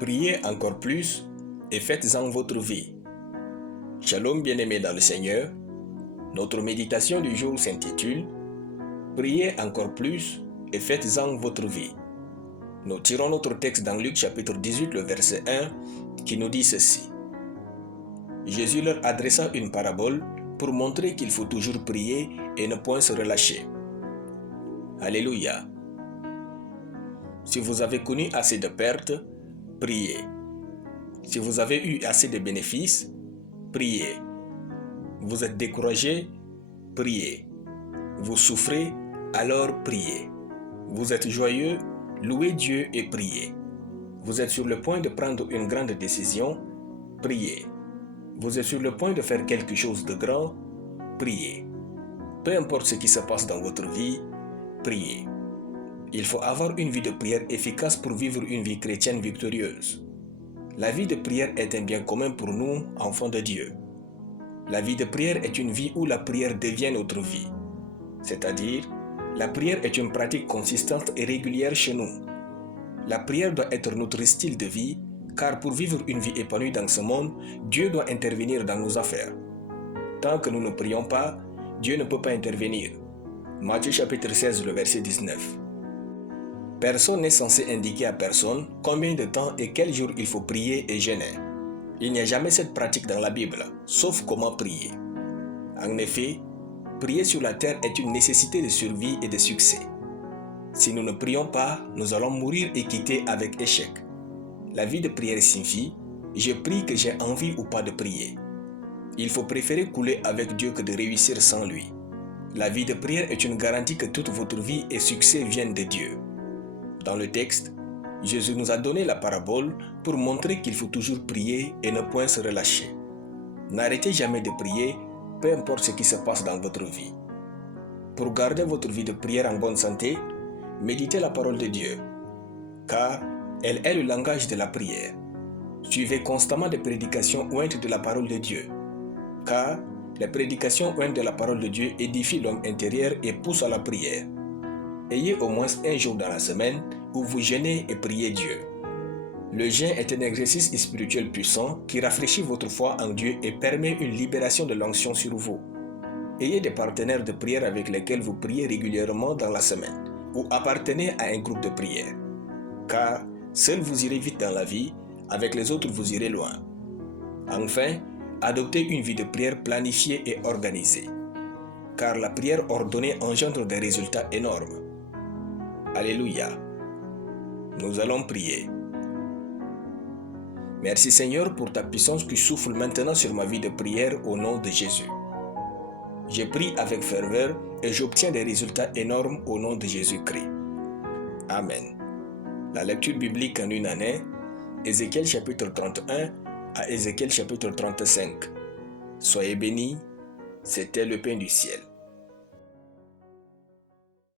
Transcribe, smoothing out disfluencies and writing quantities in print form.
Priez encore plus et faites-en votre vie. Shalom bien-aimés dans le Seigneur. Notre méditation du jour s'intitule « Priez encore plus et faites-en votre vie ». Nous tirons notre texte dans Luc chapitre 18, le verset 1, qui nous dit ceci. Jésus leur adressa une parabole pour montrer qu'il faut toujours prier et ne point se relâcher. Alléluia. Si vous avez connu assez de pertes, priez. Si vous avez eu assez de bénéfices, priez. Vous êtes découragé, priez. Vous souffrez, alors priez. Vous êtes joyeux, louez Dieu et priez. Vous êtes sur le point de prendre une grande décision, priez. Vous êtes sur le point de faire quelque chose de grand, priez. Peu importe ce qui se passe dans votre vie, priez. Il faut avoir une vie de prière efficace pour vivre une vie chrétienne victorieuse. La vie de prière est un bien commun pour nous, enfants de Dieu. La vie de prière est une vie où la prière devient notre vie. C'est-à-dire, la prière est une pratique consistante et régulière chez nous. La prière doit être notre style de vie, car pour vivre une vie épanouie dans ce monde, Dieu doit intervenir dans nos affaires. Tant que nous ne prions pas, Dieu ne peut pas intervenir. Matthieu chapitre 16, le verset 19. Personne n'est censé indiquer à personne combien de temps et quel jour il faut prier et jeûner. Il n'y a jamais cette pratique dans la Bible, sauf comment prier. En effet, prier sur la terre est une nécessité de survie et de succès. Si nous ne prions pas, nous allons mourir et quitter avec échec. La vie de prière signifie « je prie que j'ai envie ou pas de prier ». Il faut préférer couler avec Dieu que de réussir sans lui. La vie de prière est une garantie que toute votre vie et succès viennent de Dieu. Dans le texte, Jésus nous a donné la parabole pour montrer qu'il faut toujours prier et ne point se relâcher. N'arrêtez jamais de prier, peu importe ce qui se passe dans votre vie. Pour garder votre vie de prière en bonne santé, méditez la parole de Dieu, car elle est le langage de la prière. Suivez constamment des prédications ointes de la parole de Dieu, car les prédications ointes de la parole de Dieu édifient l'homme intérieur et poussent à la prière. Ayez au moins un jour dans la semaine où vous jeûnez et priez Dieu. Le jeûne est un exercice spirituel puissant qui rafraîchit votre foi en Dieu et permet une libération de l'onction sur vous. Ayez des partenaires de prière avec lesquels vous priez régulièrement dans la semaine ou appartenez à un groupe de prière. Car seul vous irez vite dans la vie, avec les autres vous irez loin. Enfin, adoptez une vie de prière planifiée et organisée. Car la prière ordonnée engendre des résultats énormes. Alléluia. Nous allons prier. Merci Seigneur pour ta puissance qui souffle maintenant sur ma vie de prière au nom de Jésus. Je prie avec ferveur et j'obtiens des résultats énormes au nom de Jésus-Christ. Amen. La lecture biblique en une année, Ézéchiel chapitre 31 à Ézéchiel chapitre 35. Soyez bénis, c'était le pain du ciel.